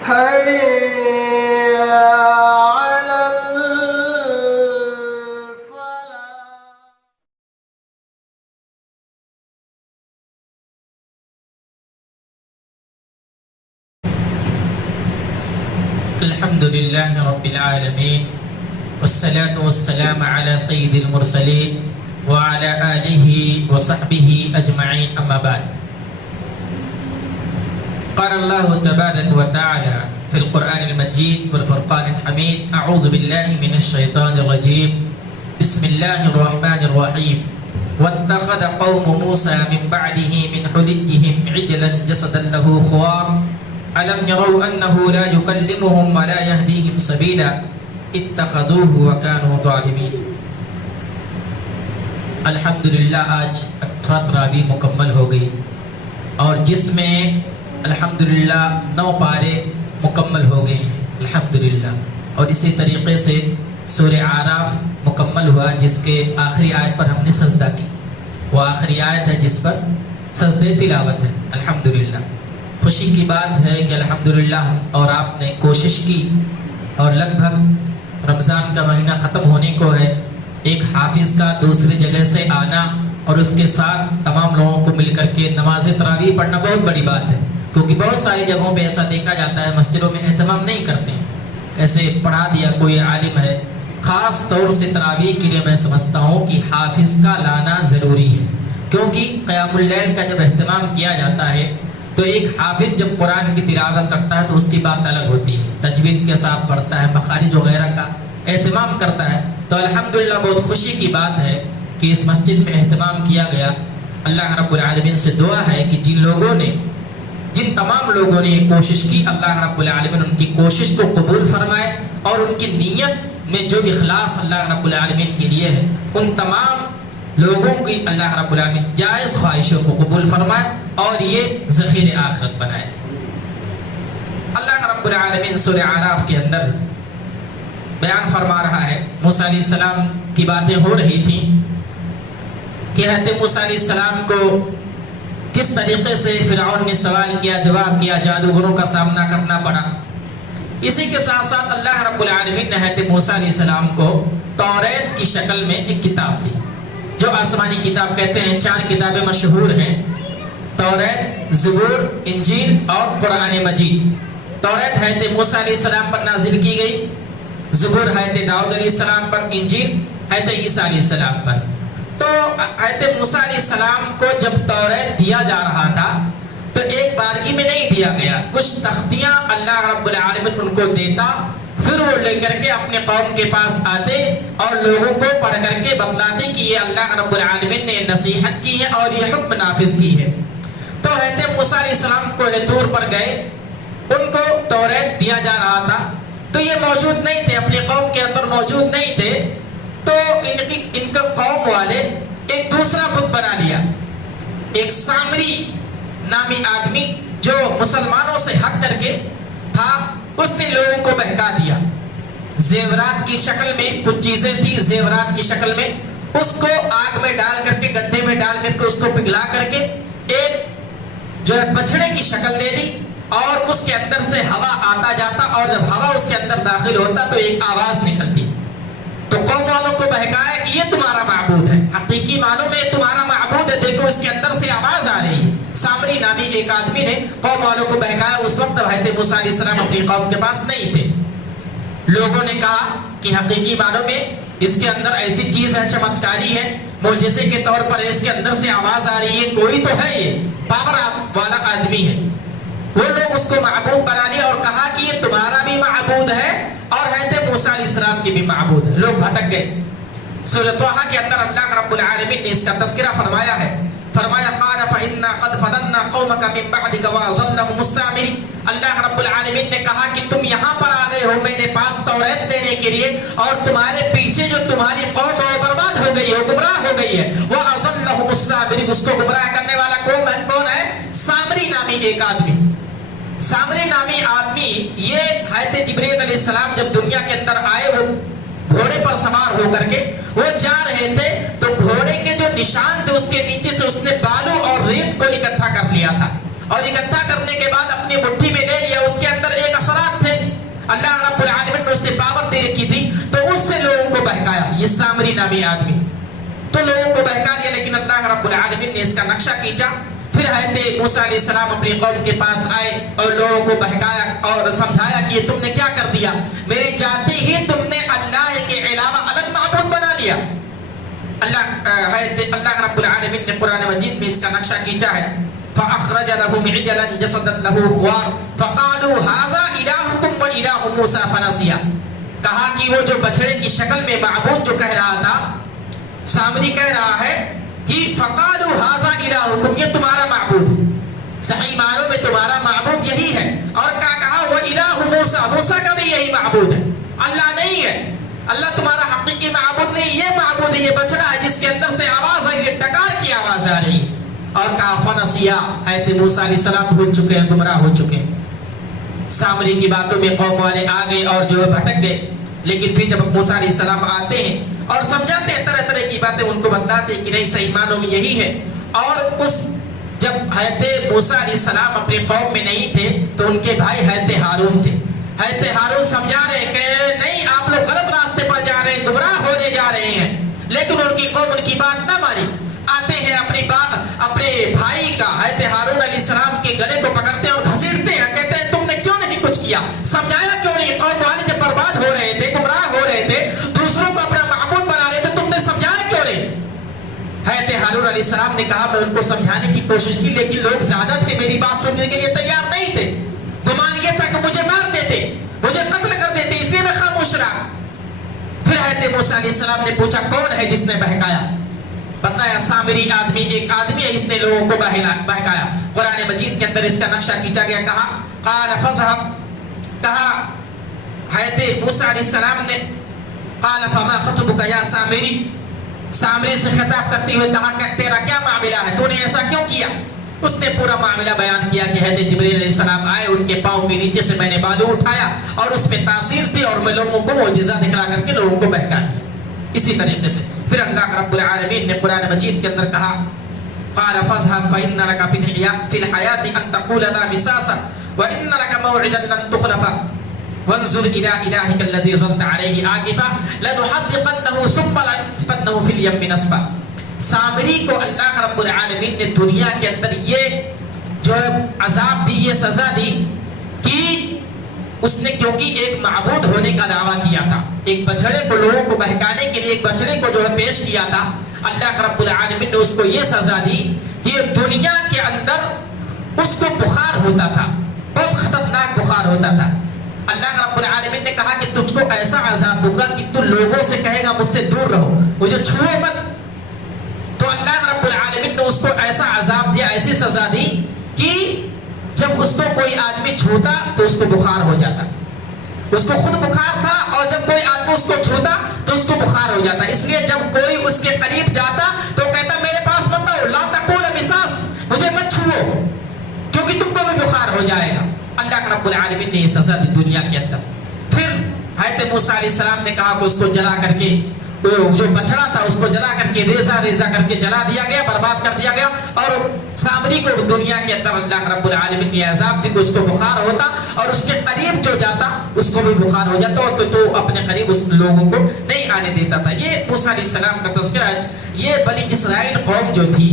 حي على الفلاح. الحمد لله رب العالمين والصلاة والسلام على سيد المرسلين وعلى آله وصحبه أجمعين أما بعد. قال الله تبارك وتعالى في القرآن المجيد والفرقان الحميد: أعوذ بالله من الشيطان الرجيم، بسم الله الرحمن الرحيم. واتخذ قوم موسى من بعده من حليهم عجلا جسدا له خوار ألم يروا أنه لا يكلمهم ولا يهديهم سبيلا اتخذوه وكانوا ظالمين. الحمدللہ آج 18 تراویح مکمل ہو گئی اور جس میں الحمدللہ 9 پارے مکمل ہو گئے ہیں الحمدللہ. اور اسی طریقے سے سورہ اعراف مکمل ہوا جس کے آخری آیت پر ہم نے سجدہ کی. وہ آخری آیت ہے جس پر سجدہ تلاوت ہے الحمدللہ. خوشی کی بات ہے کہ الحمدللہ ہم اور آپ نے کوشش کی اور لگ بھگ رمضان کا مہینہ ختم ہونے کو ہے. ایک حافظ کا دوسری جگہ سے آنا اور اس کے ساتھ تمام لوگوں کو مل کر کے نماز تراویح پڑھنا بہت بڑی بات ہے، کیونکہ بہت ساری جگہوں پہ ایسا دیکھا جاتا ہے مسجدوں میں اہتمام نہیں کرتے ہیں. ایسے پڑھا دیا کوئی عالم ہے. خاص طور سے تراویح کے لیے میں سمجھتا ہوں کہ حافظ کا لانا ضروری ہے، کیونکہ قیام اللیل کا جب اہتمام کیا جاتا ہے تو ایک حافظ جب قرآن کی تلاوت کرتا ہے تو اس کی بات الگ ہوتی ہے. تجوید کے ساتھ پڑھتا ہے، مخارج وغیرہ کا اہتمام کرتا ہے. تو الحمدللہ بہت خوشی کی بات ہے کہ اس مسجد میں اہتمام کیا گیا. اللہ رب العالمین سے دعا ہے کہ جن تمام لوگوں نے یہ کوشش کی، اللہ رب العالمین ان کی کوشش کو قبول فرمائے اور ان کی نیت میں جو اخلاص اللہ رب العالمین کے لیے ہے ان تمام لوگوں کی اللہ رب العالمین جائز خواہشوں کو قبول فرمائے اور یہ ذخیر آخرت بنائے. اللہ رب العالمین سورہ اعراف کے اندر بیان فرما رہا ہے. موسیٰ علیہ السلام کی باتیں ہو رہی تھیں کہ حضرت موسیٰ علیہ السلام کو کس طریقے سے فرعون نے سوال کیا، جواب کیا، جادوگروں کا سامنا کرنا پڑا. اسی کے ساتھ ساتھ اللہ رب العالمین نے حضرت موسیٰ علیہ السلام کو توریت کی شکل میں ایک کتاب دی، جو آسمانی کتاب کہتے ہیں. 4 کتابیں مشہور ہیں: توریت، زبور، انجیل اور قرآن مجید. توریت حضرت موسیٰ علیہ السلام پر نازل کی گئی، زبور حضرت داؤد علیہ السلام پر، انجیل حضرت عیسیٰ علیہ السلام پر. تو حضرت موسیٰ علیہ السلام کو جب توریت دیا جا رہا تھا تو ایک بارگی میں نہیں دیا گیا، کچھ تختیاں اللہ رب العالمین ان کو دیتا، پھر وہ لے کر کے اپنے قوم کے پاس آتے اور لوگوں کو پڑھ کر کے بتلاتے کہ یہ اللہ رب العالمین نے نصیحت کی ہے اور یہ حکم نافذ کی ہے. تو حضرت موسیٰ علیہ السلام کوہ طور پر گئے، ان کو توریت دیا جا رہا تھا تو یہ موجود نہیں تھے، اپنی قوم کے اندر موجود نہیں تھے. تو ان کے قوم والے ایک دوسرا بت بنا لیا. ایک سامری نامی آدمی جو مسلمانوں سے ہٹ کر کے تھا، اس نے لوگوں کو بہکا دیا. زیورات کی شکل میں کچھ چیزیں تھی، زیورات کی شکل میں اس کو آگ میں ڈال کر کے، گڈھے میں ڈال کر کے اس کو پگھلا کر کے ایک جو ہے بچھڑے کی شکل دے دی اور اس کے اندر سے ہوا آتا جاتا اور جب ہوا اس کے اندر داخل ہوتا تو ایک آواز نکلتی. تو قوم والوں کو بہکایا کہ یہ تمہارا معبود ہے، حقیقی معنوں میں تمہارا معبود ہے، دیکھو اس کے اندر سے آواز آ رہی ہے. سامری نامی ایک آدمی نے قوم والوں کو بہکایا. اس وقت حضرت موسیٰ علیہ السلام اپنی قوم کے پاس نہیں تھے. لوگوں نے کہا کہ حقیقی معنوں میں اس کے اندر ایسی چیز ہے، چمتکاری ہے، معجزے کے طور پر اس کے اندر سے آواز آ رہی ہے، کوئی تو ہے، یہ پاور والا آدمی ہے. وہ لوگ اس کو معبود بنا لیا اور کہا کہ یہ تمہارا بھی معبود ہے اور حضرت موسیٰ علیہ السلام کی بھی معبود ہے. لوگ بھٹک گئے. سورۃ طٰہٰ کے اندر اللہ رب العالمین نے اس کا تذکرہ فرمایا ہے. فرمایا قال فإنا قد فتنا قومك من بعدك وأضلهم السامري. اللہ رب العالمین نے کہا کہ تم یہاں پر آ گئے ہو میرے پاس توریت دینے کے لیے اور تمہارے پیچھے جو تمہاری قوم ہے وہ برباد ہو گئی ہے، گمراہ ہو گئی ہے. وأضلهم السامري. اس کو گمراہ کرنے والا کون ہے؟ سامری نامی ایک آدمی. سامری نامی آدمی یہ حضرت جبریل علیہ السلام جب دنیا کے اندر آئے وہ گھوڑے پر سوار ہو کر کے وہ جا رہے تھے تو گھوڑے کے جو نشان تھے اس کے نیچے سے اس نے بالو اور ریت کو اکٹھا کر لیا تھا اور اکٹھا کرنے کے بعد اپنی مٹھی میں لے لیا. اس کے اندر ایک اثر इस्लामी आदमी, तो लोगों को बहका दिया। लेकिन अल्लाह रब्बुल आलमीन ने इसका नक्शा खींचा। फिर हज़रत मूसा अलैहिस्सलाम अपनी कौम के पास आए और लोगों को बहकाया और समझाया कि ये तुमने क्या कर दिया, मेरे जाते ही तुमने अल्लाह के अलावा अलग माबूद बना लिया। अल्लाह रब्बुल आलमीन ने कुरान मजीद में इसका नक्शा खींचा है। फ़अख़रज लहुम इजलन जसदन लहू ख़ुवार फ़क़ालू हाज़ा इलाहुकुम व इलाहु मूसा फ़नसिया। कहा कि वो जो बछड़े की शक्ल में माबूद जो कह रहा था, सामरी कह रहा है कि फ़क़ालू हाज़ा इलाहुकुम, ये तुम्हारा माबूद है, सही मानों में तुम्हारा माबूद यही है। और क्या कहा, वो इलाहु मूसा, मूसा का भी यही माबूद है, अल्लाह नहीं है। अल्लाह तुम्हारा हकीकी माबूद नहीं, ये माबूद है, ये बछड़ा है जिसके अंदर से आवाज आई, ये डकार की आवाज आ रही। और कहा फनसिया, हज़रत मूसा अलैहिस्सलाम भूल चुके हैं, गुमराह हो चुके हैं। सामरी की बातों में कौम वाले आ गए और जो भटक गए। लेकिन फिर जब मूसा अलैहिस्सलाम आते हैं और समझाते हैं, तरह तरह की बातें उनको बतलाते हैं कि नहीं, सही मानों में यही है। और उस जब हज़रत मूसा अलैहिस्सलाम अपनी कौम में नहीं थे तो उनके भाई हज़रत हारून थे। हज़रत हारून समझा रहे हैं, कह रहे नहीं, आप लोग गलत रास्ते पर जा रहे हैं, गुमराह होने जा रहे हैं। लेकिन उनकी कौम उनकी बात ना मानी। आते हैं अपने भाई का, हज़रत हारून अलैहिस्सलाम के गले को पकड़ते हैं और घसीटते हैं, कहते हैं तुमने क्यों नहीं कुछ किया, समझाया क्यों नहीं? कौम वाले जब बर्बाद हो रहे थे, गुमराह हो रहे थे, दूसरों को अपना माबूद बना रहे थे, तुमने समझाया क्यों नहीं? हज़रत हारून अलैहिस्सलाम ने कहा, मैं उनको समझाने की कोशिश की, लेकिन लोग ज्यादा थे, मेरी बात सुनने के लिए तैयार नहीं थे। गुमान ये था कि मुझे मार देते, मुझे कत्ल कर देते, इसलिए मैं खामोश रहा। फिर हज़रत मूसा अलैहिस्सलाम ने पूछा, कौन है जिसने बहकाया? बताया, सामरी आदमी, एक आदमी है, इसने लोगों को बहकाया। कुरान मजीद के अंदर इसका नक्शा खींचा गया। कहा क़ाल फ़ज़हब, कहा हज़रत मूसा अलैहिस्सलाम ने, क़ाल फ़मा ख़त्बुका या सामरी, सामरी से खिताब करते हुए कहा कि तेरा क्या मामला है, तूने ऐसा क्यों किया? उसने पूरा मामला बयान किया कि हज़रत जिब्रील अलैहिस्सलाम आए, उनके पाँव के नीचे से मैंने बालू उठाया और उसमें तासीर थी और मैं लोगों को मुअजिज़ा दिखला करके लोगों को बहका दिया। इसी तरीके से फिर अल्लाह रब्बुल आलमीन ने कुरान मजीद के अंदर कहा, क़ाल फ़ज़हब फ़इन्न लका फ़िल हयाति अन तक़ूल ला मिसासा व इन्न लका मौइदन लन तुख़लफ़ा वंज़ुर इला इलाहिका अल्लज़ी ज़ल्त अलैहि आकिफ़ा लनुहद्दिक़न्नहु सुम्मा लनस्फ़न्नहु फ़िल यम्मि नस्फ़ा। सामरी को अल्लाह रब्बुल आलमीन ने दुनिया के अंदर ये जो अज़ाब दी, ये सज़ा दी कि उसने, क्योंकि एक माबूद होने का दावा किया था, एक बछड़े को लोगों को बहकाने के लिए एक बछड़े को जो है पेश किया था। अल्लाह रब्बुल आलमीन ने उसको ये सजा दी कि दुनिया के अंदर उसको बुखार होता था, बहुत खतरनाक बुखार होता था। अल्लाह रब्बुल आलमीन ने कहा कि तुझको ऐसा अजाब दूंगा कि तू लोगों से कहेगा मुझसे दूर रहो, मुझे छुओ मत। तो अल्लाह रब्बुल आलमीन ने उसको ऐसा अजाब दिया, ऐसी सजा दी कि जब उसको कोई आदमी छूता तो उसको बुखार हो जाता, उसको खुद बुखार था, और जब कोई आदमी उसको छूता तो उसको बुखार हो जाता। इसलिए जब कोई उसके करीब जाता तो कहता, मेरे पास मत आओ, ला तक़ूल मिसास, मुझे मत छुओ क्योंकि तुमको भी बुखार हो जाएगा। अल्लाह रब्बुल आलमीन ने ये सजा दी दुनिया के अंदर। फिर हज़रत मूसा अलैहिस्सलाम ने कहा कि उसको जला करके, जो बछड़ा था उसको जला करके रेजा रेजा करके जला दिया गया, बर्बाद कर दिया गया। और सामरी को दुनिया के अंदर अल्लाह रब्बुल आलमीन ने अज़ाब दी कि उसको बुखार होता और उसके करीब जो जाता उसको भी बुखार हो जाता, तो अपने करीब उस लोगों को नहीं आने देता था। ये मूसा अलैहिस्सलाम का तज़किरा है। ये बनी इस्राइल कौम जो थी,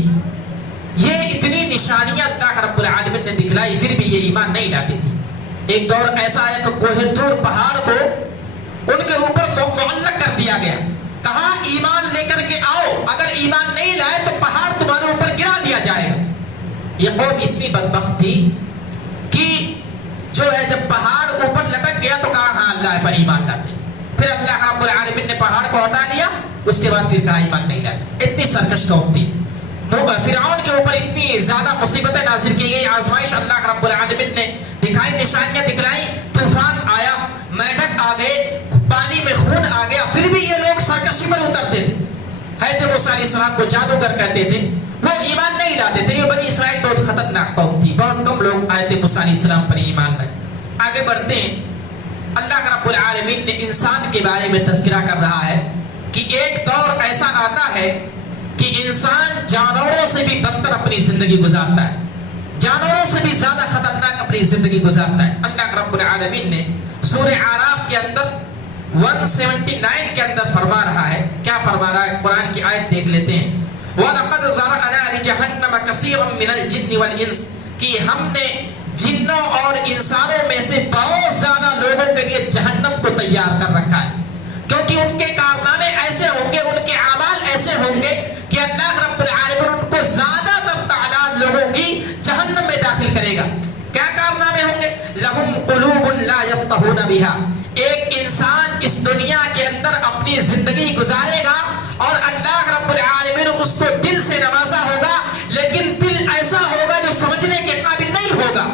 ये इतनी निशानियां अल्लाह रब्बुल आलमीन ने दिखलाई, फिर भी ये ईमान नहीं लाती थी। एक दौर ऐसा आया कि कोहे तूर पहाड़ को उनके ऊपर मुअल्लक कर दिया गया, कहा ईमान लेकर के आओ, अगर ईमान नहीं लाए तो पहाड़ तुम्हारे ऊपर गिरा दिया जाएगा। ये कौम इतनी बदबख्त थी कि जो है जब पहाड़ ऊपर लटक गया तो कहा हाँ अल्लाह पर ईमान लाते। फिर अल्लाह रब्बुल आलमीन ने पहाड़ को हटा लिया, उसके बाद फिर कहा ईमान नहीं लाते। इतनी सरकश कौम थी। फिरऔन के ऊपर इतनी ज्यादा मुसीबतें नाज़िल की गई, आजमाइश अल्लाह रब्बुल आलमीन ने दिखाई, निशानियां दिखलाई। तूफान आया, मेंढक आ गए, पानी में खून आ गया, फिर भी ये लोग सरकशी पर उतरते थे। हज़रत मूसा अलैहिस्सलाम को जादूगर कहते थे, वो ईमान नहीं लाते थे। ये बनी इस्राइल बहुत खतरनाक कौम थी, बहुत कम लोग हज़रत मूसा अलैहिस्सलाम पर ईमान लाए। आगे बढ़ते हैं। अल्लाह रब्बुल आलमीन ने इंसान के बारे में तज़किरा कर रहा है कि एक दौर ऐसा आता है कि इंसान जानवरों से भी बदतर अपनी जिंदगी गुजारता है, जानवरों से भी ज्यादा खतरनाक अपनी जिंदगी गुजारता है। अल्लाह रब्बुल आलमीन ने सूरह आराफ के अंदर 179 کے اندر فرما رہا ہے. کیا فرما رہا ہے؟ قرآن کی آیت دیکھ لیتے ہیں. وَلَقَدْ ذَرَأْنَا لِجَهَنَّمَ كَثِيرًا مِنَ الْجِنِّ وَالْإِنسِ کہ ہم نے جنوں اور انسانوں میں سے بہت زیادہ لوگوں کے لیے جہنم کو تیار کر رکھا ہے، کیونکہ ان کے کارنامے ایسے ہوں گے، ان کے اعمال ایسے ہوں گے کہ اللہ رب العالمین ان کو زیادہ تر تعداد لوگوں کی جہنم میں داخل کرے گا. کیا کارنامے ہوں گے؟ لَهُمْ قُلُوبٌ لَا يَفْقَهُونَ بِهَا. ایک انسان اس دنیا کے اندر اپنی زندگی گزارے گا اور اللہ رب العالمین اس کو دل سے نوازا ہوگا، لیکن دل ایسا ہوگا جو سمجھنے کے قابل نہیں ہوگا.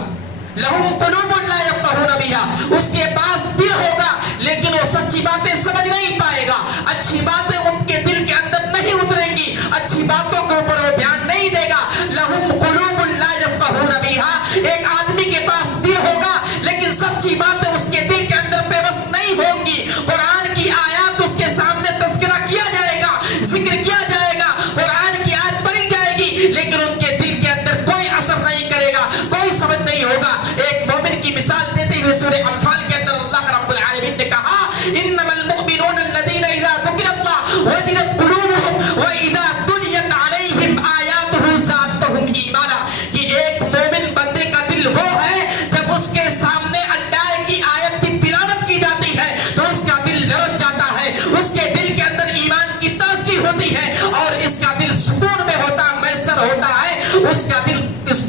لَهُمْ قُلُوبٌ لَا يَفْقَهُونَ بِهَا. اس کے پاس دل ہوگا لیکن وہ سچی باتیں سمجھ نہیں پائے گا، اچھی باتیں ان کے دل کے اندر نہیں اتریں گی، اچھی باتوں کے اوپر وہ دھیان نہیں دے گا. لَهُمْ قُلُوبٌ لَا يَفْقَهُونَ بِهَا. ایک آدمی کے پاس دل ہوگا لیکن سچی باتیں اس کے دل کے اندر پیوست نہیں ہوں گی. قرآن کی آیات اس کے سامنے تذکرہ کیا جائے گا، ذکر کیا جائے گا، قرآن کی آیت پڑھی جائے گی، لیکن ان کے دل کے اندر کوئی اثر نہیں کرے گا، کوئی سمجھ نہیں ہوگا. ایک مومن کی مثال دیتے ہوئے سورہ انفال کے اندر اللہ رب العالمین نے کہا انما المؤمنون الذين اذا ذكر الله وجلت قلوبهم واذا تليت عليهم آياته زادتهم ایمانا. کہ ایک مومن بندے کا دل وہ ہے جب اس کے سامنے اللہ کی آیت کی تلاوت کی جاتی ہے تو اس کا دل لرز جاتا ہے، اس کے دل کے اندر ایمان کی تازگی ہوتی ہے اور اس کا دل سکون میں ہوتا ہے، میسر ہوتا ہے. اس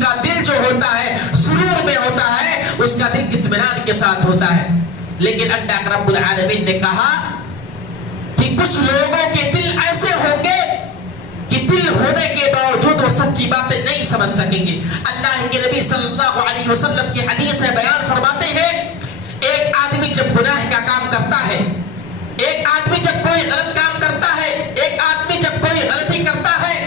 کا دل جو ہوتا ہے سرور میں ہوتا ہے، اس کا دل اطمینان کے ساتھ ہوتا ہے. لیکن اللہ رب العالمین نے کہا کہ کچھ لوگوں کے دل ایسے ہوں گے کہ دل ہونے کے باوجود وہ سچی باتیں نہیں سمجھ سکیں گے. اللہ کے نبی صلی اللہ علیہ وسلم کی حدیث میں بیان فرماتے ہیں ایک آدمی جب گناہ کا کام کرتا ہے، ایک آدمی جب کوئی غلط کام کرتا ہے، ایک آدمی جب کوئی غلطی کرتا ہے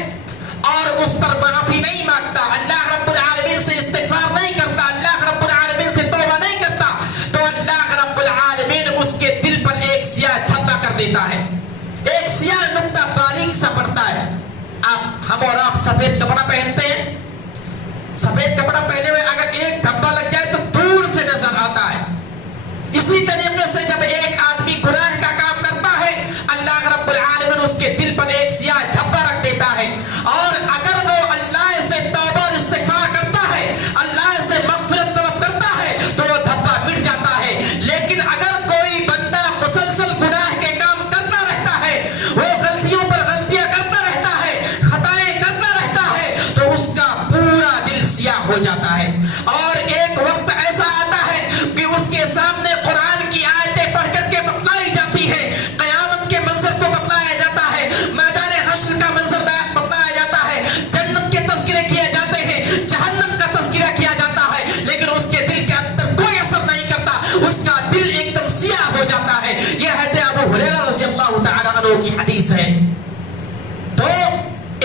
اور اس پر معافی نہیں مانگتا، اللہ رب العالمین سے استغفار نہیں کرتا، اللہ رب العالمین سے توبہ نہیں کرتا، تو اللہ رب العالمین اس کے دل پر ایک سیاہ دھبا کر دیتا ہے، ایک سیاہ نقطہ باریک سا پڑتا ہے. ہم اور آپ سفید کپڑا پہنتے ہیں، سفید کپڑا پہنے ہوئے اگر ایک دھبا لگ جائے تو دور سے نظر آتا ہے. اسی طریقے سے جب ایک آدمی گناہ کا کام کرتا ہے اللہ رب العالمین اس کے دل پر ایک سیاہ دھبا رکھ دیتا ہے، اور اگر وہ اللہ سے توبہ اور استغفار کرتا ہے، اللہ سے مغفرت طلب کرتا ہے تو وہ دھبا مٹ جاتا ہے. لیکن اگر کوئی بندہ مسلسل گناہ کے کام کرتا رہتا ہے، وہ غلطیوں پر غلطیاں کرتا رہتا ہے، خطائیں کرتا رہتا ہے، تو اس کا پورا دل سیاہ ہو جاتا ہے. اور ایک وقت ایسا آتا ہے کہ اس کے سامنے قرآن کی آیتیں پڑھ کر کے بتلائی جاتی ہے، قیامت کے منظر کو بتلایا جاتا ہے، میدان حشر کا منظر بتلایا جاتا ہے، جنت کے تذکرے کیے جاتے ہیں، جہنم کا تذکرہ کیا جاتا ہے، لیکن اس کے دل کے اندر کوئی اثر نہیں کرتا، اس کا دل ایک دم سیاہ ہو جاتا ہے. یہ حضرت ابو ہریرہ رضی اللہ تعالی عنہ کی حدیث ہے. تو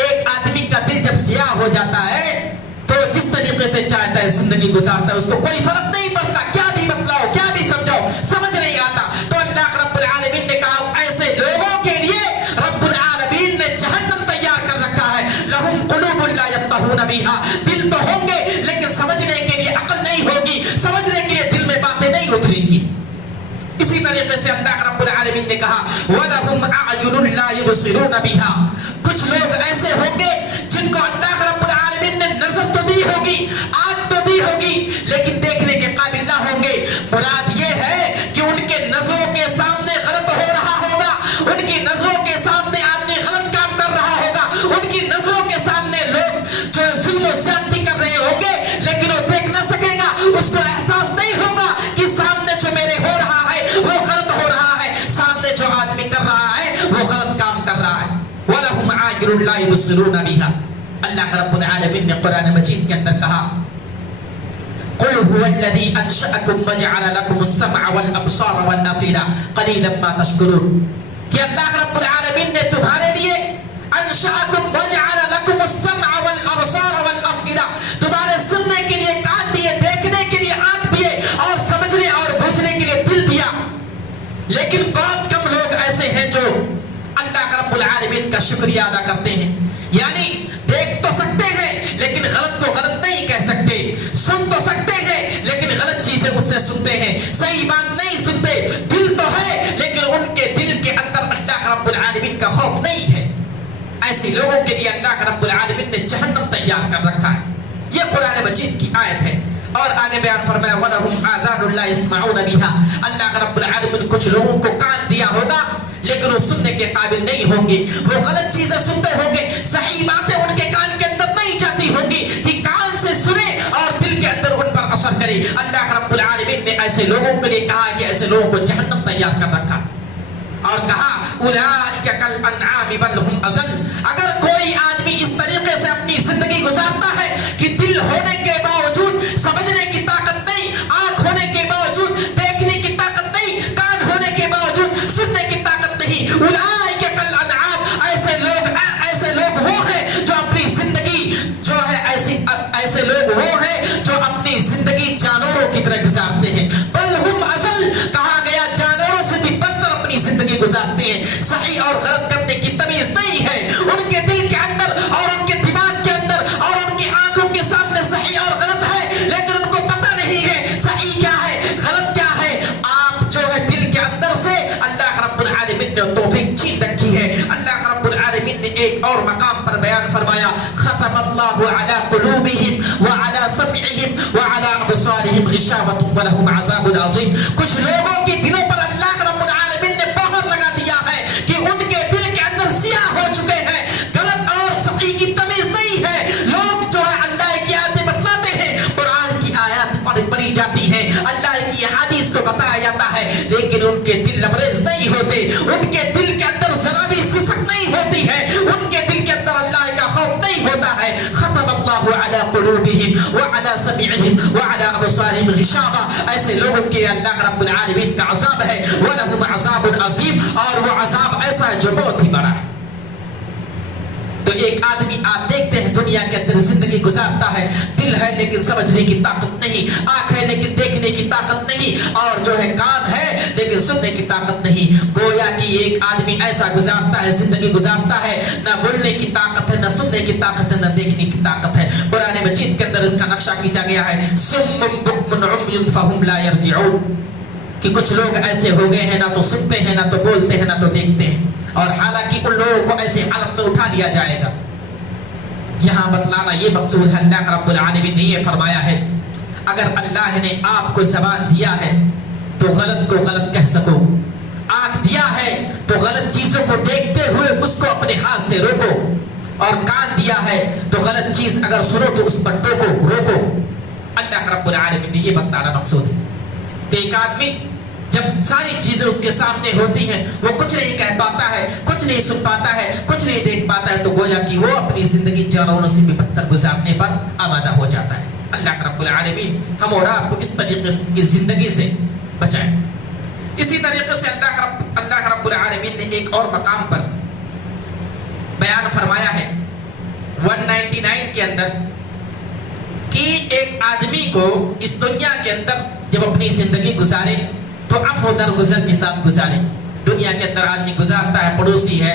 ایک آدمی کا دل جب سیاہ ہو جاتا ہے تو جس طریقے سے چاہتا ہے زندگی گزارتا ہے، اس کو کوئی فرق نہیں پڑتا، کیا بھی بتلاؤ کیا بھی سمجھاؤ سمجھ نہیں آتا. تو اللہ رب العالمین نے کہا ایسے لوگوں کے لیے رب العالمین نے جہنم تیار کر رکھا ہے. لہم قلوب لا یفقہون بہا. دل تو ہوں گے لیکن سمجھنے کے لیے عقل نہیں ہوگی، سمجھنے کے لیے دل میں باتیں نہیں اتریں گی. اسی طریقے سے اللہ رب العالمین نے کہا وَلَهُمْ أَعْيُنٌ لَا يُبْصِرُونَ بِهَا. کچھ لوگ ایسے ہوں گے جن کو اللہ رب العالمین نے نظر تو دی ہوگی، آنکھ تو دی ہوگی، لیکن دیکھنے کے قابل نہ ہوں گے. مراد یہ ہے کہ ان کے نظروں کے سامنے غلط ہو رہا ہوگا، ان کی نظروں کے سامنے آدمی غلط کام کر رہا ہوگا، ان کی نظروں کے سامنے لوگ جو ظلم و زیادتی کر رہے ہوں گے، لیکن وہ دیکھ نہ سکے گا، اس کو احساس نہیں ہوگا کہ سامنے جو میرے ہو رہا ہے وہ غلط ہو رہا ہے، سامنے جو آدمی کر رہا ہے وہ غلط کام کر رہا ہے. وَلَهُمْ أَعْيُنٌ لَا يُبْصِرُونَ بِهَا. اللہ رب العالمین نے قرآن مجید کے اندر کہا قُلْ هُوَ الَّذِي أَنشَأَكُمْ وَجَعَلَ لَكُمُ السَّمْعَ وَالْأَبْصَارَ وَالْأَفْئِدَةَ قَلِيلًا مَا تَشْكُرُونَ. کہ اللہ رب العالمین نے تمہارے لیے انشأکم وجعل لکم السمع والابصار والافئدہ، تمہارے سننے کے لیے کان دیے، دیکھنے کے لیے آنکھ دیے، اور سمجھنے اور بوجھنے کے لیے دل دیا. لیکن بہت کم لوگ ایسے ہیں جو اللہ رب العالمین کا شکریہ ادا کرتے ہیں. یعنی دیکھ تو سکتے ہیں لیکن غلط کو غلط نہیں کہہ سکتے، سن تو سکتے ہیں لیکن غلط چیزیں اس سے سنتے ہیں، صحیح بات نہیں سنتے. دل تو ہے لیکن ऐसे लोगों के लिए अल्लाह रब्बुल आलमीन ने जहन्नम तैयार कर रखा है। ये कुरान मजीद की आयत है। और आगे बयान फरमाया वलहुम आज़ानुन ला यस्मऊन बिहा, अल्लाह रब्बुल आलमीन कुछ लोगों को कान दिया होगा लेकिन वो सुनने के काबिल नहीं होंगे, वो गलत चीजें सुनते होंगे, सही बातें उनके कान के अंदर नहीं जाती होंगी कि कान से सुने और दिल के अंदर उन पर असर करे। अल्लाह रब्बुल आलमीन ने ऐसे लोगों के लिए कहा कि ऐसे लोगों को जहन्नम तैयार कर रखा और कहा उलाइका कल अन्आम बल हुम अज़ल। अगर कोई आदमी इस तरीके से अपनी जिंदगी गुजारता है कि दिल होने के बावजूद समझने की ताकत नहीं, आंख होने के बावजूद देखने की ताकत नहीं, कान होने के बावजूद सुनने की ताकत नहीं, उलाइका कल अन्आम, ऐसे लोग वो हैं जो अपनी जिंदगी जो है ऐसे लोग वो हैं जो अपनी जिंदगी जानवरों की तरह गुजारते हैं। बल हुम अज़ल कहा गया जानवरों से भी बदतर अपनी जिंदगी गुजारते हैं। सही और गलत करने की तमीज नहीं है उनके दिल के अंदर और उनके दिमाग के अंदर और उनकी आंखों के सामने सही और गलत है, लेकिन उनको पता नहीं है सही क्या है गलत क्या है। आप जो है दिल के अंदर से अल्लाह रब्बुल आलमीन ने तौफीक छीन रखी है। अल्लाह रब्बुल आलमीन ने एक और मकाम पर बयान फरमाया खतमल्लाहु अला कुलूबिहिम व अला समइहिम व अला अबसारिहिम गिशावतुन व लहुम अज़ाबुन अज़ीम। कुछ लोगों के दिलों पर अल्लाह रब्बुल आलमीन ने पहर लगा दिया है कि उनके दिल के अंदर सियाह हो चुके हैं, गलत और सही की तमीज नहीं है। लोग जो है अल्लाह की आयतें बतलाते हैं, कुरान की आयत पढ़ी जाती है, अल्लाह की हदीस को बताया जाता है, लेकिन उनके दिल लबरेज नहीं होते, उनके दिल के अंदर जरा भी सिसक नहीं होती है, उनके दिल के अंदर अल्लाह का खौफ नहीं होता है। खतमल्लाहु अला कुलूबिहिम व अला समीइहिम व अला अबसारिहिम गिशावा। ऐसे लोगों के लिए अल्लाह रब्बुल आलमीन का अज़ाब है, व लहुम अज़ाबुन अज़ीम, और वो अज़ाब ऐसा है जो बहुत ही बड़ा है। तो एक आदमी आप देखते हैं दुनिया के अंदर जिंदगी गुजारता है, दिल है लेकिन समझने की ताकत नहीं, आंख है लेकिन देखने की ताकत नहीं, और जो है कान है लेकिन सुनने की ताकत नहीं। गोया कि एक आदमी ऐसा गुजारता है, जिंदगी गुजारता है, ना बोलने की ताकत है, ना सुनने की ताकत है, ना देखने की ताकत है। कुरान मजीद के अंदर इसका नक्शा खींचा गया है सुम्मुन बुक्मुन उम्युन फहुम ला यरजिऊन, कि कुछ लोग ऐसे हो गए हैं ना तो सुनते हैं, ना तो बोलते हैं, ना तो देखते हैं, और हालांकि उन लोगों को ऐसे हालत में उठा लिया जाएगा। यहाँ बतलाना ये मकसूद है, अल्लाह रब्बुल आलमीन ने ये फरमाया है अगर अल्लाह ने आपको ज़बान दिया है तो गलत को गलत कह सको, आँख दिया है तो गलत चीजों को देखते हुए उसको अपने हाथ से रोको, और कान दिया है तो गलत चीज अगर सुनो तो उस पर टोको, रोको। अल्लाह रब्बुल आलमीन ने ये बतलाना मकसूद है। तो एक आदमी जब सारी चीजें उसके सामने होती हैं, वो कुछ नहीं कह पाता है, कुछ नहीं सुन पाता है, कुछ नहीं देख पाता है, तो गोया कि वो अपनी जिंदगी जानवरों से भी बदतर गुजारने पर आमादा हो जाता है। अल्लाह रब्बुल आलमीन हम और आपको इस तरीके की जिंदगी से बचाए। इसी तरीके से अल्लाह रब्बुल आलमीन ने एक और मकाम पर बयान फरमाया है 199 के अंदर कि एक आदमी को इस दुनिया के अंदर जब अपनी जिंदगी गुजारे तो अफ़्व दरगुज़र के साथ गुजारे। दुनिया के अंदर आदमी गुजारता है, पड़ोसी है,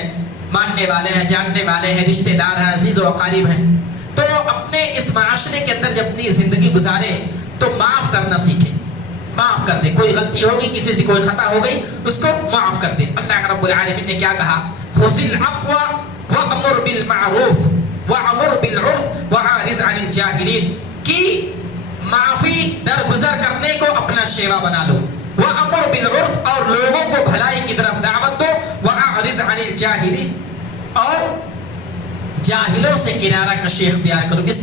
मानने वाले हैं, जानने वाले हैं, रिश्तेदार हैं, अजीज़ व अक़ारीब हैं, तो अपने इस माशरे के अंदर जब अपनी जिंदगी गुजारे तो माफ करना सीखे, माफ कर दे। कोई गलती होगी, किसी से कोई खता हो गई, उसको माफ कर दे। अल्लाह रब्बुल आलमीन ने क्या कहा, खुज़िल अफ़्व वअमुर बिल मारूफ वअमुर बिल उर्फ वअरिद अनिल जाहिलीन, कि माफी दरगुजर करने को अपना शेवा बना लो, वअमुर बिल उर्फ, और लोगों को भलाई की तरफ दावत दो, वअरिद अनिल जाहिलीन, और जाहिलों से किनारा कशी इख्तियार करो। इस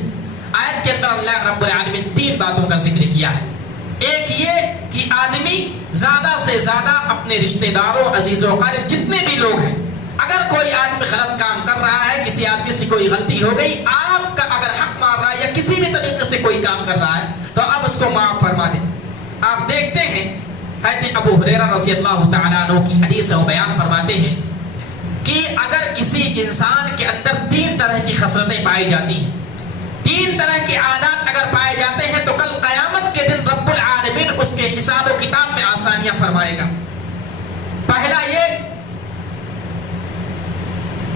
आयत के अंदर अल्लाह रब्बुल आलमीन 3 बातों का जिक्र किया है। एक ये कि आदमी ज्यादा से ज्यादा अपने रिश्तेदारों, अजीजों, अक़ारीब जितने भी लोग हैं, अगर कोई आदमी गलत काम कर रहा है, किसी आदमी से कोई गलती हो गई, आपका अगर हक मार रहा है या किसी भी तरीके से कोई काम कर रहा है, तो आप उसको माफ फरमा दें। आप देखते हैं हज़रत अबू हुरैरा रज़ियल्लाहु तआला अन्हु की हदीस है, वो बयान फरमाते हैं कि अगर किसी इंसान के अंदर 3 तरह की खसलतें पाई जाती हैं, 3 तरह के आदात अगर पाए जाते हैं, तो कल क़यामत के दिन रब्बुल आलमीन उसके हिसाब व किताब में आसानियां फरमाएगा। पहला ये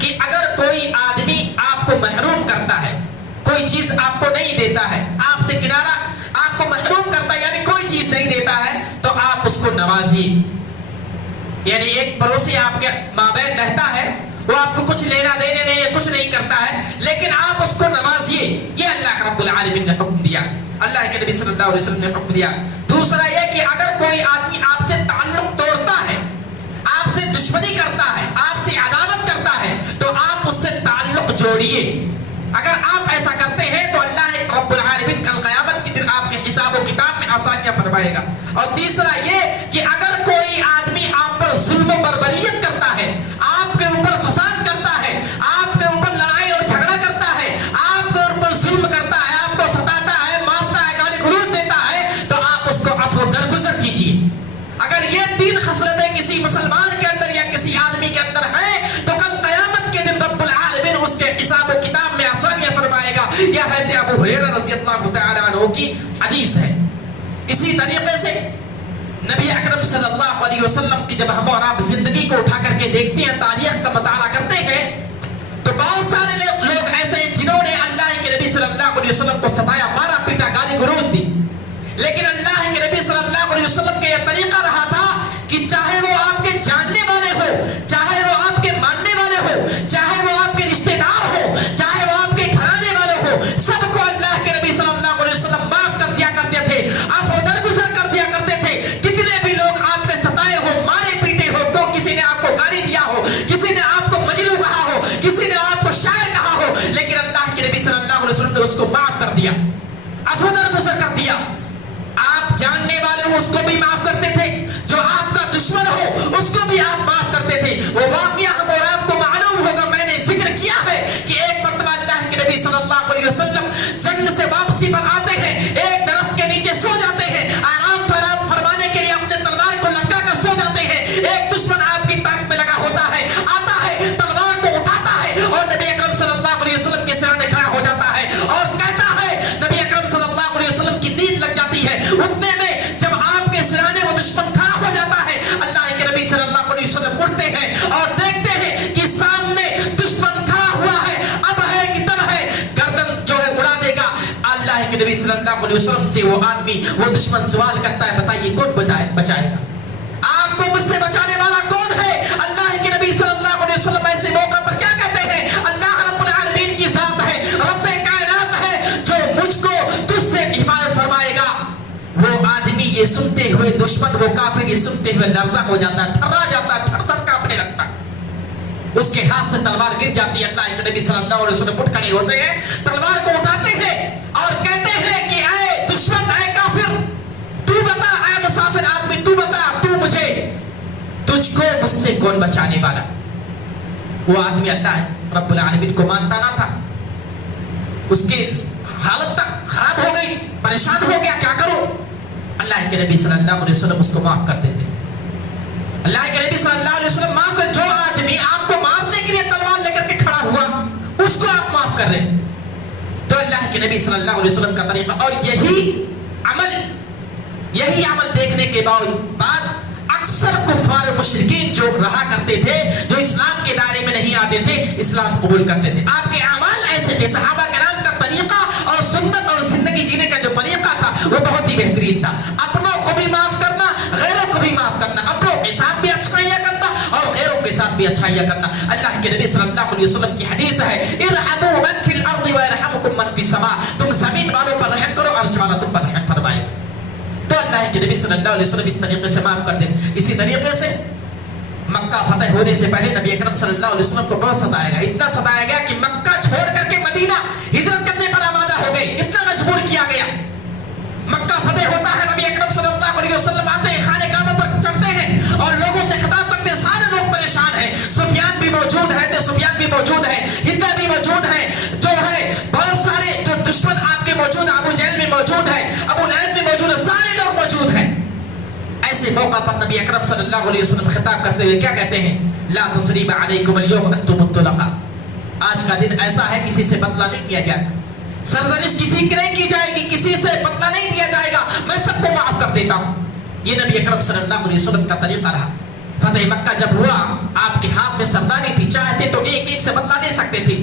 कि अगर कोई आदमी आपको महरूम करता है, कोई चीज आपको नहीं देता है, आपसे किनारा आपको महरूम करता है, यानी कोई चीज नहीं देता है, तो आप उसको नवाजिए। यानी एक पड़ोसी आपके माबैन रहता है, وہ آپ کو کچھ لینا دینے نہیں، کچھ نہیں کرتا ہے، لیکن آپ اس کو نوازیے، یہ اللہ رب العالمین نے حکم دیا، اللہ کے نبی صلی اللہ علیہ وسلم نے حکم دیا۔ دوسرا یہ کہ اگر کوئی آدمی آپ سے تعلق توڑتا ہے، آپ سے دشمنی کرتا ہے، آپ سے عداوت کرتا ہے، تو آپ اس سے تعلق جوڑیے۔ اگر آپ ایسا کرتے ہیں تو اللہ رب العالمین کل قیامت کے دن آپ کے حساب و کتاب میں آسانیاں فرمائے گا۔ اور تیسرا یہ کہ اگر کوئی آدمی آپ پر ظلم و بربریت کرتا ہے، آپ کے اوپر فساد کرتا ہے، آپ کے اوپر لڑائی اور جھگڑا کرتا ہے، آپ کے اوپر ظلم کرتا ہے، آپ کو ستاتا ہے، مارتا ہے، گالی گلوچ دیتا ہے، تو آپ اس کو عفو درگزر کیجیے۔ اگر یہ تین خصلتیں کسی مسلمان کے اندر یا کسی آدمی کے اندر ہیں تو کل قیامت کے دن رب العالمین اس کے حساب و کتاب میں آسانیاں فرمائے گا۔ یہ حضرت ابو ہریرہ رضی اللہ تعالی عنہ کی حدیث ہے۔ اسی طریقے سے نبی اکرم صلی اللہ علیہ وسلم کی جب ہم اور آپ زندگی کو اٹھا کر کے دیکھتے ہیں، تاریخ کا مطالعہ کرتے ہیں، تو بہت سارے لوگ ایسے ہیں جنہوں نے اللہ کے نبی صلی اللہ علیہ وسلم کو ستایا، مارا پیٹا، گالی گلوچ دی، لیکن اللہ کے نبی صلی اللہ علیہ وسلم کا یہ طریقہ رہا تھا کہ چاہے وہ آپ کے جاننے والے ہو، چاہے وہ آپ کے ماننے والے ہو، چاہے وہ آپ کے رشتہ دار ہو، چاہے وہ آپ کے گھرانے والے ہو، سب کو اللہ کے نبی صلی اللہ علیہ وسلم معاف کر دیا کرتے تھے، عفو درگزر کر دیا کرتے تھے۔ کتنے بھی لوگ آپ کے ستائے ہو، مارے پیٹے ہو، تو کسی نے آپ کو گالی دیا ہو، کسی نے آپ کو مجنون کہا ہو، کسی نے آپ کو شاعر کہا ہو، لیکن اللہ کے نبی صلی اللہ علیہ وسلم نے اس کو معاف کر دیا، عفو درگزر کر دیا۔ آپ جاننے والے ہو اس کو بھی معاف کرتے تھے، جو آپ کا دشمن ہو اس کو بھی آپ معاف کرتے تھے۔ وہ واقعہ ہم اور آپ کو معلوم ہوگا، میں نے ذکر کیا ہے کہ ایک مرتبہ اللہ کے نبی صلی اللہ علیہ وسلم جنگ سے واپسی پر آتے ہیں، ایک درخت کے نیچے سو جاتے ہیں، آرام فرمانے کے لیے اپنے تلوار کو لٹکا کر سو جاتے ہیں۔ ایک دشمن آپ کی طاق میں لگا ہوتا ہے، آتا ہے، تلوار کو اٹھاتا ہے اور نبی اکرم صلی اللہ علیہ وسلم کے سرانے کھڑا ہو جاتا ہے اور کہتا ہے، نبی اکرم صلی اللہ علیہ وسلم کی نیند لگ جاتی ہے۔ اتنے میں جب آپ کے سرانے وہ دشمن کھڑا ہو جاتا ہے، اللہ کے نبی صلی اللہ علیہ وسلم اٹھتے ہیں اور دیکھتے ہیں کہ سامنے دشمن کھڑا ہوا ہے، اب ہے کہ تب ہے، گردن جو ہے اڑا دے گا۔ اللہ کے نبی صلی اللہ علیہ وسلم سے وہ آدمی، وہ دشمن سوال کرتا ہے، بتائیے کون بچائے گا؟ آپ کو مجھ سے بچانے والا کون ہے؟ اللہ کے نبی صلی اللہ علیہ وسلم ایسے موقع پر کیا کہتے ہیں؟ اللہ رب العالمین کی ذات ہے، رب کائنات ہے، جو مجھ کو تجھ سے حفاظت فرمائے گا۔ وہ آدمی یہ سنتے ہوئے، دشمن وہ کافر یہ سنتے ہوئے لرزہ ہو جاتا ہے، تھرا جاتا ہے، تھر تھر کانپنے لگتا ہے، اس کے ہاتھ سے تلوار گر جاتی ہے۔ اللہ کے نبی صلی اللہ علیہ وسلم اٹھ کھڑے ہوتے ہیں، تلوار کو اٹھاتے ہیں اور کہتے ہیں کہ اے دشمن، اے کافر، تو بتا، اے مسافر آدمی، تو بتا، تو مجھے، تجھ کو مجھ سے کون بچانے والا؟ وہ آدمی اللہ رب العالمین کو مانتا نہ تھا، اس کی حالت تک خراب ہو گئی، پریشان ہو گیا، کیا کرو؟ اللہ کے نبی صلی اللہ علیہ وسلم اس کو معاف کر دیتے۔ اللہ کے نبی صلی اللہ علیہ وسلم معاف کر، جو آدمی آپ کو مارنے کے لیے تلوار لے کر کے کھڑا ہوا اس کو آپ معاف کر رہے ہیں۔ تو اللہ کے نبی صلی اللہ علیہ وسلم کا طریقہ، اور یہی عمل دیکھنے کے بعد اکثر کفار مشرکین جو رہا کرتے تھے، جو اسلام کے دائرے میں نہیں آتے تھے، اسلام قبول کرتے تھے۔ آپ کے اعمال ایسے تھے، صحابہ کرام کا طریقہ اور سنت اور زندگی جینے کا جو طریقہ تھا وہ بہت ہی بہترین تھا۔ اپنوں کو بھی معاف کرنا، غیروں کو بھی معاف کرنا، اپنوں کے ساتھ بھی اچھائیاں کرنا اور غیروں کے ساتھ بھی اچھائیاں کرنا۔ اللہ کے نبی صلی اللہ علیہ وسلم کی حدیث ہے، ارحموا من فی الارض ویرحمکم من فی السماء، تم زمین والوں پر رحم کرو، عرش والا تم پر رحم فرمائے گا۔ تو اللہ کے نبی صلی اللہ علیہ وسلم اس طریقے سے معاف کر دیں۔ اسی طریقے سے مکہ فتح ہونے سے پہلے نبی اکرم صلی اللہ علیہ وسلم کو بہت ستایا گیا، اتنا ستایا گیا کہ مکہ چھوڑ کر کے مدینہ ہجرت کرنے پر آمادہ ہو گئے، اتنا مجبور کیا گیا۔ مکہ فتح ہوتا ہے، نبی اکرم صلی اللہ علیہ وسلم آتے ہیں، خانہ کعبہ پر چڑھتے ہیں اور لوگوں سے خطاب کرتے ہیں، سارے لوگ پریشان ہیں، سفیان بھی موجود ہے، سفیان بھی موجود ہے، ہندا بھی موجود ہے، جو ہے بہت سارے جو دشمن آپ کے موجود ہیں، ابو جہل بھی موجود ہے، ابو لہب بھی موجود ہے، سارے لوگ موجود ہیں۔ ایسے موقع پر نبی اکرم صلی اللہ علیہ وسلم خطاب کرتے ہوئے کیا کہتے ہیں؟ لا تصریب علیکم اليوم انتم الطلقاء، آج کا دن ایسا ہے کسی سے بدلہ نہیں لیا جائے گا، سرزنش کسی کی نہیں کی جائے گی، کسی سے بدلہ نہیں دیا جائے گا، میں سب کو معاف کر دیتا ہوں۔ یہ نبی اکرم صلی اللہ علیہ وسلم کا طریقہ رہا۔ فتح مکہ جب ہوا، آپ کے ہاتھ میں سرداری تھی، چاہتے تو ایک ایک سے بدلہ لے سکتے تھے۔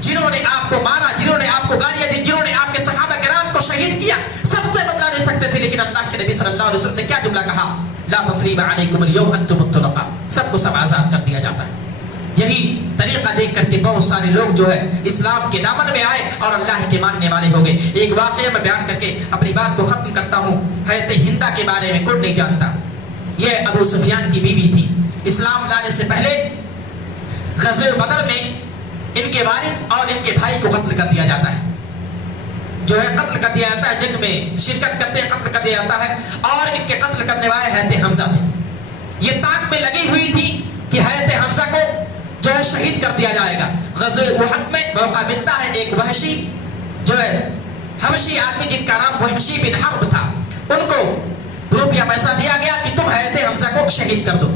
جنہوں نے آپ کو مارا، جنہوں نے آپ کو گالیاں دی، جنہوں نے آپ کے صحابہ کرام کو شہید کیا، سب سے بدلہ لے سکتے تھے، لیکن اللہ کے نبی صلی اللہ علیہ وسلم نے کیا جملہ کہا؟ لا تصریب علیکم اليوم انتم الطلقاء، سب کو سب آزاد کر دیا جاتا ہے۔ यही तरीका देख करके बहुत सारे लोग जो है इस्लाम के दामन में आए और अल्लाह के मानने वाले हो गए। एक वाक़या में बयान करके अपनी बात को खत्म करता हूँ। हज़रत हिंदा के बारे में कोई नहीं जानता। ये अबू सुफियान की बीवी थी। इस्लाम लाने से पहले ग़ज़वे बदर में इनके वालिद और इनके भाई को कत्ल कर दिया जाता है, जो है कत्ल कर दिया जाता है। जंग में शिरकत करते हैं, कत्ल कर दिया जाता है। और इनके कत्ल करने वाले हज़रत हमज़ा थे। ये ताक में लगी हुई थी कि हज़रत हमज़ा को जो है शहीद कर दिया जाएगा। ग़ज़वे उहद में मौका मिलता है, एक वहशी जो है हबशी आदमी जिनका नाम वहशी बिन हर्ब था, उनको रुपया पैसा दिया गया कि तुम हज़रत हमज़ा को शहीद कर दो।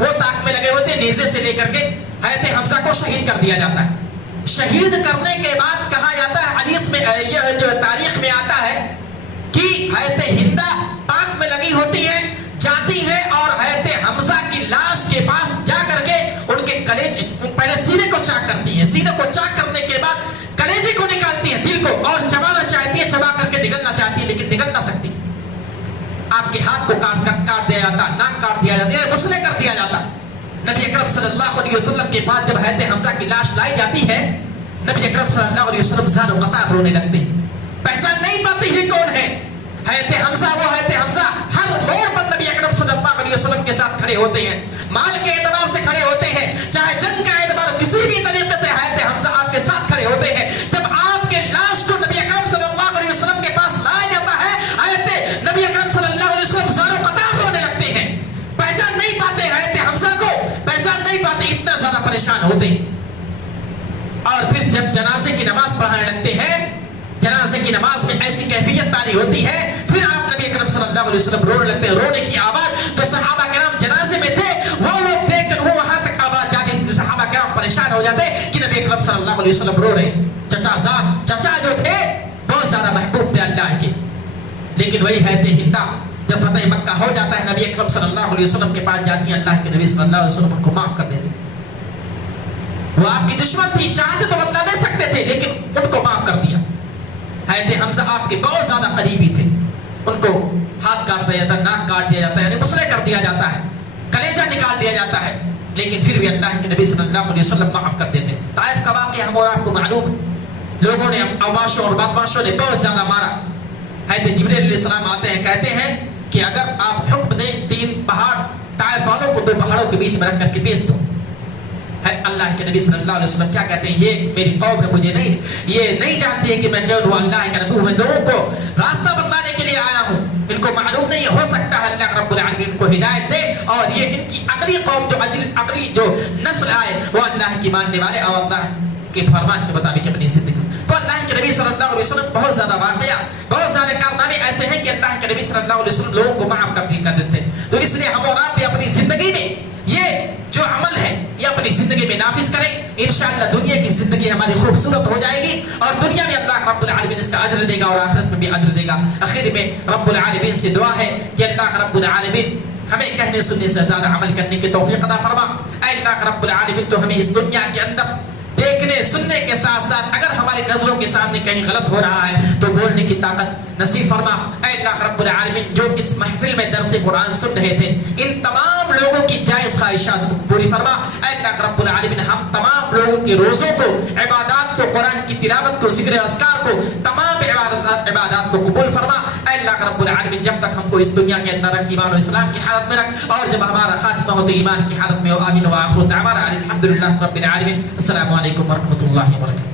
वो ताक में लगे होते, नेज़े से लेकर के हज़रत हमज़ा को शहीद कर दिया जाता है। शहीद करने के बाद कहा जाता है, हदीस में यह जो तारीख में आता है कि हज़रत हिंदा ताक में लगी होती है, जाती है और हज़रत हमज़ा की लाश के पास जा करके उनके कलेजे, पहले सीने को चाक करती हैं, सीने को चाक करने के बाद कलेजे को निकालती हैं, दिल को, और चबाना चाहती है, चबा करके निगलना चाहती है, लेकिन निगल ना सकती। आपके हाथ को काट दिया जाता, नाक काट दिया जाता, मुसले कर दिया जाता। नबी अकरम सल्लल्लाहु अलैहि वसल्लम के पास जब हज़रत हमज़ा की लाश लाई जाती है, नबी अकरम सल्लल्लाहु अलैहि वसल्लम ज़ानो क़ताब रोने लगते हैं, पहचान नहीं पाते ये कौन है। हज़रत हमज़ा, वो हज़रत हमज़ा हर मोड़ पर नबी अकरम सल्लल्लाहु अलैहि वसल्लम के साथ खड़े होते हैं, माल के एतबार से खड़े होते हैं, चाहे जंग का एतबार, किसी भी तरीके से हज़रत हमज़ा आपके साथ खड़े होते हैं। जब आपके लाश को नबी अकरम सल्लल्लाहु अलैहि वसल्लम के पास लाया जाता है, हज़रत नबी अकरम सल्लल्लाहु अलैहि वसल्लम ज़ारो क़ताब रोने लगते हैं, पहचान नहीं पाते हज़रत हमज़ा को, पहचान नहीं पाते, इतना ज्यादा परेशान होते। और फिर जब जनाजे की नमाज पढ़ाने लगते हैं, जनाजे की नमाज में ऐसी कैफियत तारी होती है, फिर आप नबी अकरम सल्लल्लाहु अलैहि वसल्लम रोने लगते हैं। रोने की आवाज तो सहाबा किराम जनाजे में थे, वो लोग देखकर वो वहां तक आवाज जाती, सहाबा किराम परेशान हो जाते कि नबी अकरम सल्लल्लाहु अलैहि वसल्लम रो रहे। चचा जो थे बहुत ज्यादा महबूब थे अल्लाह के, लेकिन वही है हिंदा जब फतेह मक्का हो जाता है, नबी अकरम सल्लल्लाहु अलैहि वसल्लम के पास जाती है, अल्लाह के नबी सल्लल्लाहु अलैहि वसल्लम उनको माफ कर देते। वो आपकी दुश्मन थी, चाहते तो बदला दे सकते थे, लेकिन उनको माफ कर दिया। हज़रत हमज़ा आपके बहुत ज्यादा करीबी थे, उनको हाथ काट दिया जाता, नाक काट दिया जाता है, यानी मुसले कर दिया जाता है, कलेजा निकाल दिया जाता है, लेकिन फिर भी अल्लाह के नबी सल्लल्लाहु अलैहि वसल्लम माफ कर देते। ताइफ का वाक़या हम और आपको मालूम है, लोगों ने, अवाशों और बदमाशों ने बहुत ज्यादा मारा। हज़रत जिब्रील अलैहिस्सलाम आते हैं, कहते हैं कि अगर आप हुक्म दें 3 पहाड़ ताइफ वालों को 2 पहाड़ों के बीच में रख करके बेच दो। अल्लाह के नबी सल्लल्लाहु अलैहि वसल्लम क्या कहते हैं, ये मेरी कौम है, मुझे नहीं, ये नहीं जानती है कि मैं कौन हूँ, अल्लाह का नबी हूँ, मैं लोगों को रास्ता बतलाने के लिए आया हूँ, इनको मालूम नहीं हो सकता है अल्लाह रब्बुल आलमीन को हिदायत दे और ये इनकी अगली कौम जो अगली जो नस्ल आए वो अल्लाह की मानने वाले और अल्लाह के फरमान के मुताबिक अपनी जिंदगी। तो अल्लाह के नबी सल्लल्लाहु अलैहि वसल्लम बहुत ज्यादा वाक़या, बहुत सारे कारनामे ऐसे हैं कि अल्लाह के नबी सल्लल्लाहु अलैहि वसल्लम लोगों को माफ कर देते। तो इसलिए हम और आप भी अपनी जिंदगी में ये जो अमल है ये अपनी जिंदगी में नाफिज करें, इंशाअल्लाह दुनिया की जिंदगी हमारी खूबसूरत हो जाएगी और दुनिया में अल्लाह रब्बुल आलमीन इसका अज्र देगा और आखिरत में भी अज्र देगा। आखिर में रब्बुल आलमीन से दुआ है कि अल्लाह रब्बुल आलमीन हमें कहने सुनने से ज्यादा अमल करने की तौफीक अता फरमा। अल्लाह रब्बुल आलमीन तो हमें इस दुनिया के अंदर देखने सुनने के साथ साथ अगर हमारी नजरों के सामने कहीं गलत हो रहा है तो बोलने की ताकत नसीब फरमा। अल्लाह रब्बुल आलमीन जो इस महफिल में दर्स कुरान सुन रहे थे इन तमाम लोगों की जायज ख्वाहिशात को पूरी फरमा। अल्लाह रब्बुल आलमीन हम तमाम लोगों के रोज़ों को, इबादत को, कुरान की तिलावत को, जिक्र अस्कार को, तमाम इबादत को कबूल फरमा। अल्लाह रब्बुल आलमीन जब तक हमको इस दुनिया के अंदर रख, ईमान और इस्लाम की हालत में रख और जब हमारा खातिमा हो तो ईमान की हालत में हो। आमीन व आखिर दावाना अल्हम्दुलिल्लाह रब्बिल आलमीन। अस्सलामु अलैकुम व रहमतुल्लाहि व बरकातहू।